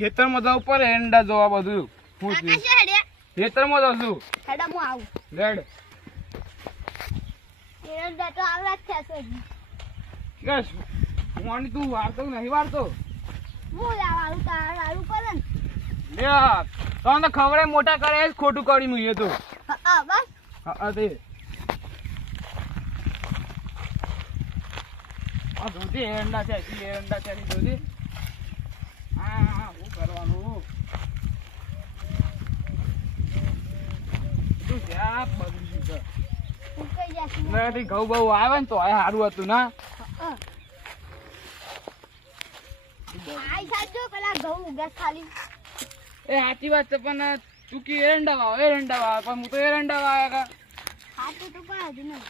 ખેતરમાં જાવ પર એંડા જોવા બધું. હું ખેતરમાં જાઉં છું. હેડા હું આવું. લેડ એરંડા તો આવડા જ છે. બસ. મોની તું વારતો નહીં વારતો? હું લાવવાનું તાર ને. તો મોટા કરે જ ખોટું કરી હું એ તો. હા, બસ. હા, તે. આ એરંડા છે એરંડા છે હજી જોતી હા હા શું કરવાનું શું છે આ બગડી ગયું ઉકાઈ જશે ને. ઘઉં બહુ આવે ને તો આ સારું હતું ના? આઈ સાચું પેલા ઘઉં ઉગ્યા ખાલી. એ સાચી વાત છે પણ તું કી એરંડા વાવ એરંડા વાવ પણ હું તો એરંડા વાવ્યા કા સાચું તો પણ હજુ નહીં.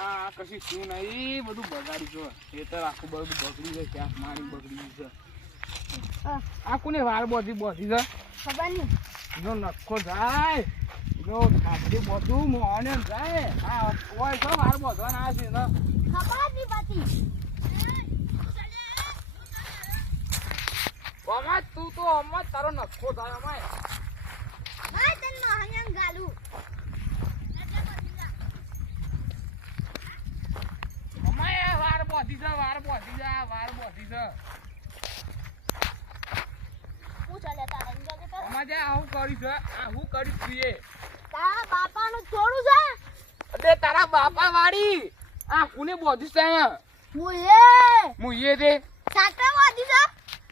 આ કશી શું નહીં બધું બગાડી એ તો આખું બધું બગડી છે ક્યાંક મારી બગડી છે. હા, આ કોને વાર બોધી બોધી છે? ખબર નહીં. જો નખો જાય. જો ખાધું બધું મોને જાય. આ કોઈ છો વાર બોધવાના આ છે ને ખબર જ નહીં પાછી અમાર તું તો અમાર તારો નખો થાય અમાય હા તને મહાંગમ ગાલું. અમાય વાર બોધી છે વાર બોધી છે વાર બોધી અમાર જે આવું કરી છે આ હું કર્યું તું એ. તારા બાપાનું થોડું છે? અરે તારા બાપા વાળી આ કોને બોધી છે હું એ. હું એ દે સાકરા બોધી છે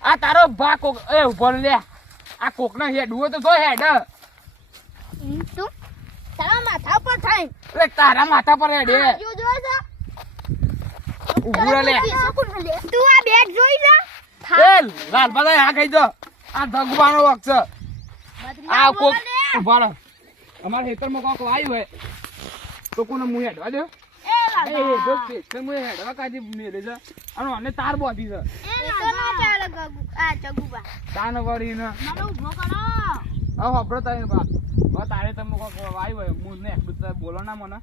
આ તારો ભા કોક એ ઊભો લે. આ કોકના હેડ હોય તો જો હેડ. તું તારા માથા પર થાય. અરે તારા માથા પર હેડ. જો જો લે. તું આ બેટ જોઈ છે એ લાલભાઈ આ કહી દો. આ ભગવાનો વખત છે. આ કોક ઊભા રહો. અમારા ખેતરમાં કોક વાયું હોય તો કોને મુ હેડવા દે એ એ જો પેટને મું હેડવા છે. અને આને તાર બોધી છે. ના તારી વાત. હવે તારે તમે કોક વાયું હોય મું ને બોલો ના મને.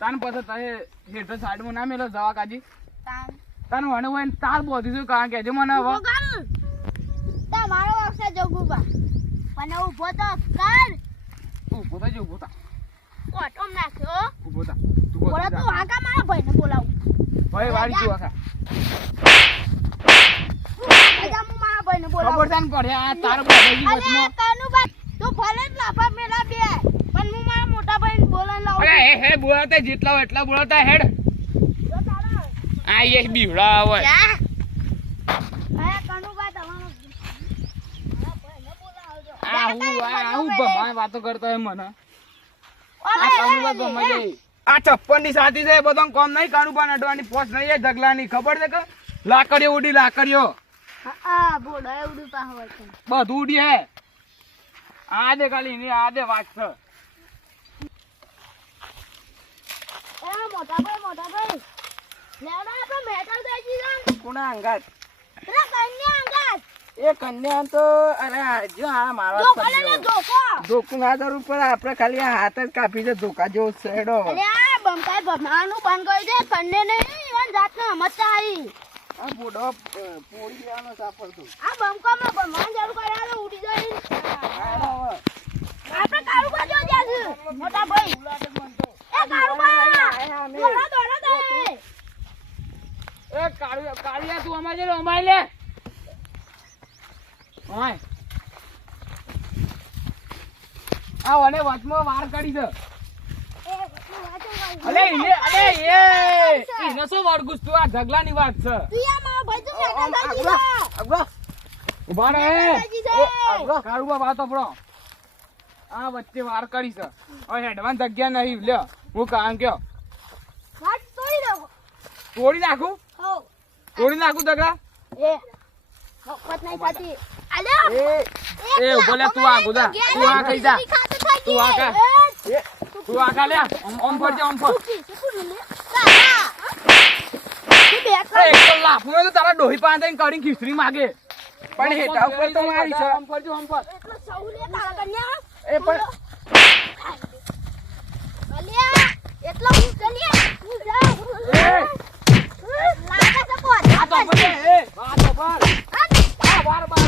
તાન પછી તારે હેઠળ સાઈડમાં ના મેલો જવા કાજી તાન. તને મને હોય તાર બોધી છું કારણ કે મને હવે મારો તમારો વખતે જગુબા. મને ઊભો તો કર. ઊભો થા ઊભો થા. ઓટો નાખ્યો ઊભો થા. તું બોલ બોલા તું આકા મારા ભાઈને બોલાવું. ભાઈ વાળી તું આખા. આજા હું મારા ભાઈને બોલાવું ખબર તાન પડે આ તાર બોધાઈ વચમાં કાનુબા તું ભલે જ લાફા મેલા બે. પણ હું મારા મોટા ભાઈને બોલાવીને લાવું. અરે હે બોલાતા જેટલા હોય એટલા બોલાતા હેડ. આ એ બીવડા હોય જા અરે કાનુબા તમારો મારા ભાઈને બોલાવજો આ હું આ હું ભમાય વાતો કરતો હોય મને. આ છપ્પનની સાથી છે બધો કોમ નહીં કાનુબા નડવાની પોસ નહીં એ ઢગલાની ખબર છે કે? લાકડીઓ ઉડી લાકડીઓ. બધું ઉડી હે. આ દે ખાલી ની આ દે વાત છે. મોટા ભાઈ મોટા ભાઈ લેવડા આપણે મેટલ દેજી કોના અંગાત? પેલા કન્યા અંગાત. એ કન્યા તો અરે જો આ મારા ધોકું. ના જરૂર પડે આપડે ખાલી હાથ જ કાપી છે ધોકા જેવો શેડો. અરે ભમાવાનું બંધ કરી દે કન્ને નહીં જાતને સમજતા આવી આ બુડો પોળી લેવાનો સાપડ તું આ બંકામાં ભમાન ચાલુ કર્યા ઉડી જાય. આપણે કારુબા જો જ્યાં મોટા ભાઈ. એ કારુબા દોડો દોડો દે એ કાળિયા કાળિયા તું અમારે લે અમારે લે. આ ઓને વચમાં વાર કરી છે. અલે એ અલે એ ઈને શું વળગુસ તું આ ઢગલાની વાત છે. તું યા ભાઈ તું મેટલ દેજી ઊભા રે કાળુબા વાતો પડો આ વચ્ચે વાર કરી છે. હવે હેડવાન જગ્યા નહીં. લ્યો હું કામ કયો. વાત તોડી તોડી નાખું? હો તોડી નાખું દગડા એ વખત નહીં થતી. એ એ તું આ ગુદા તું આ કઈ જા. તું આ કા. એ તું આ કા લે. ઓમ ઓમ ફરજે ઓમ ફર તો લાફું તો તારા ડોહી પાસે આવીને કરીને ખીચડી માગે. પણ હેઠા ઉપર તો મારી છે. ઓમ ફરજો ઓમ ફર એ પણ એટલો હું ચલીએ હું જાઉં એ. લાગે છે પોત. આ તો ફર એ. આ તો ફર આ વાર વાર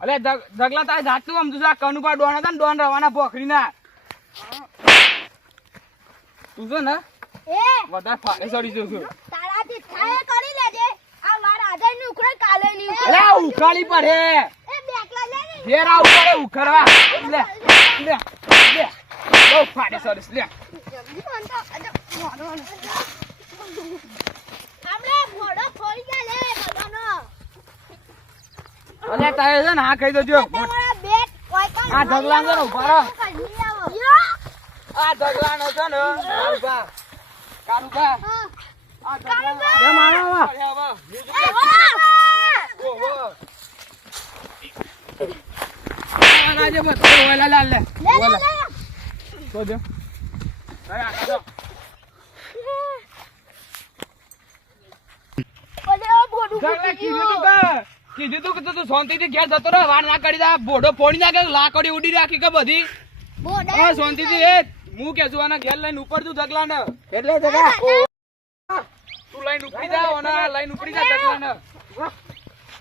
અલે જગ- જગલા તારે જાતું આમ તું કનુપા ડોન હતા ને ડોન રવાના પોખરીના તું જો ને એ વધારે ફાડે ચડી જઉં છું. તારાથી થાય કરી લેજે. આ વાર આજે ની ઉખડે કાલે ની ઉખડે. પડે એ બેકલા લે ને. ઘેર આ ઉખાડવા. લે લે લે. બહુ ફાડે ચડીશ લે. જલ્દી વાંધો અરે મોડો આપણે મોડો ખોઈ ગયા લે બધાનો અલે તારે છે ને આ કહી દેજો. આ ઢગલા અંદર ઊભા આ ઢગલાનો છે ને ઊભા. કારુબા હા. આ ઢગલા! ઓહો. બસ. લા લા તો દે. કાઢો. ઓલે બોડું કીધું તું કીધું તું કે તું શાંતિથી ઘેર જતો રહે વાર ના કરી દા બોડો ફોડી નાખે લાકડી ઉડી રાખી કે બધી? બોડા હા શાંતિથી એ હું કે છું આના ઘેર લઈને ઉપર તું ઢગલાને. એટલે જગા તું લઈને ઉપડી જા ઓના લઈને ઉપડી જા ઢગલાને.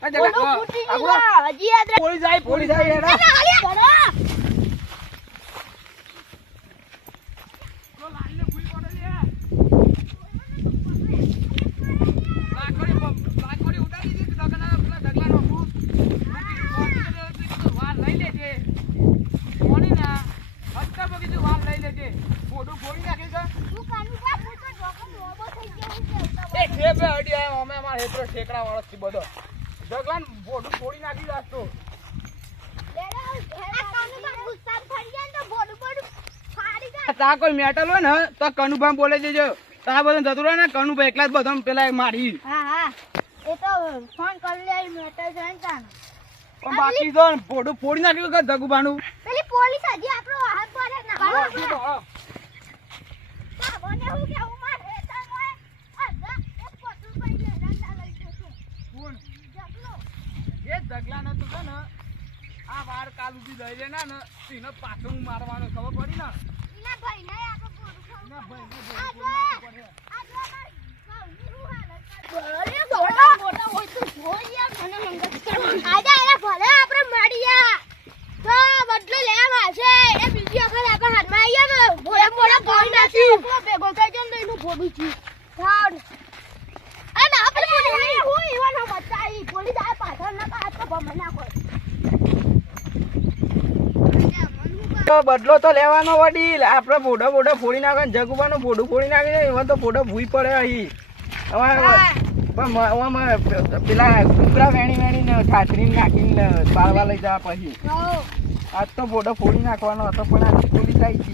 આ જગા, આગળ. ગયું. હજી યાદ રાખ. પોળી જાય પોળી જાય હેડા. એ હાલ્યા. ચલો. તો લાઈને ભૂઈ પડે લે. લાકડી બ- લાકડી ઉડાડી દીધી ઢગલા- પેલા ઢગલાનો ભૂત. વાર લઈ લેજે. કોની ના? હસતા બગીચું વાર લઈ લેજે. મોઢું ફોડી નાખી છે. તું કાનું જા, હું તો ઢોકણ રોબો થઈ ગયો હું કેવતા એ અડી આવ્યા અમે અમારા હેતરો ઠેકડા વાળો બધો ઢગલાને મોઢું ફોડી નાખી જાસ્તો. લેડા, આ કાનું બા ગુસ્સામાં ફરી જાય ને તો બોડું બોડું ફાડી જાય. તા કોઈ મેટલ હોય ને તો કનુભા બોલે દેજો તા બધા જતું રહે ને કનુભાઈ એકલા જ બધા પેલા મારી હા હા એ તો ફોન કરી લે મેટર છે ને તાન. પણ બાકી તો ફોડી નાખ્યું કે દગુબાનું પેલી પોલીસ હજી આપણો હાથ પડે ના બાબોને હું કેવું માર હેતામાં અધા એક પોટલું પડી જાય રંડા લઈ જશે જગલો એ ઢગલા ને તો છે ને આ વાર કાલ ઊભી દઈ ના ને એને પાછું મારવાનો ખબર પડી ને? ના ભાઈ ના આપણે બોડું ખાવું ના ભાઈ, ના આ ભાઈ, જો, આ જો મોટા મોટા હોય તો જોઈ યાર મને મંગળ આજા એના ભલે આપણે મળ્યા તો બદલો લેવા આવશે એ બીજી વખત આપણે હાથમાં આવીએ ને મોડા મોડા કોઈ નથી ભેગો થઈ જાય ને એનું ભોડું છે થાડ અને આપણે પોલીસ હું ઈવાનો બચાઈ પોલીસ આ પાછળ ના પાછળ તો ભમે ના કોઈ તો બદલો તો લેવાનો વડીલ. આપણે ફોટો ફોટો ફોડી નાખે ને જગુબાનું ફોડું ફોડી નાખે એમાં તો ફોટો ભૂઈ પડે અહીં. પણ મ- પેલા કૂતરા વેણી વેણીને ઠાઠરીને નાખીને પાળવા લઈ જવા પછી. આજ તો ફોટો ફોડી નાખવાનો હતો પણ આજ પોલીસ જાય છે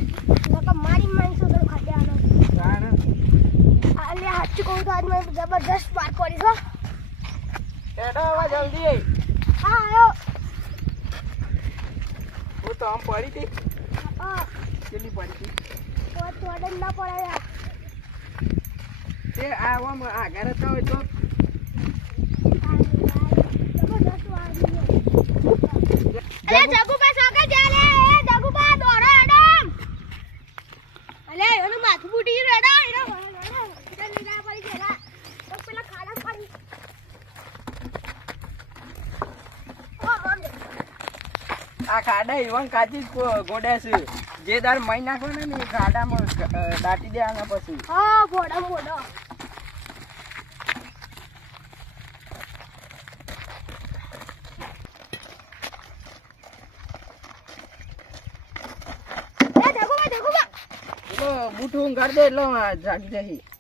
મારી માનસો તો સાચું કહું તો આજ મને જબરદસ્ત માર પડી છો હેડો હવે જલ્દી. હા આયો હું તો આમ પડી હતી કેટલી પડી હતી ના પડે તે આવા આગળ હતા હોય તો માથું ફૂટી ગયું એડમ એનો હોસ્પિટલ લઈ જવા પડી ગયેલા તો પેલા ખાડા પડી ઓ આમ દે. આ ખાડા એવન કાચી ગોડા છે. જે દાર મહી નાખો ને એ ખાડામાં દાટી દેવાના પછી. હા ફોડો ફોડો. બુઠું કરી દે એટલે જાગી જશે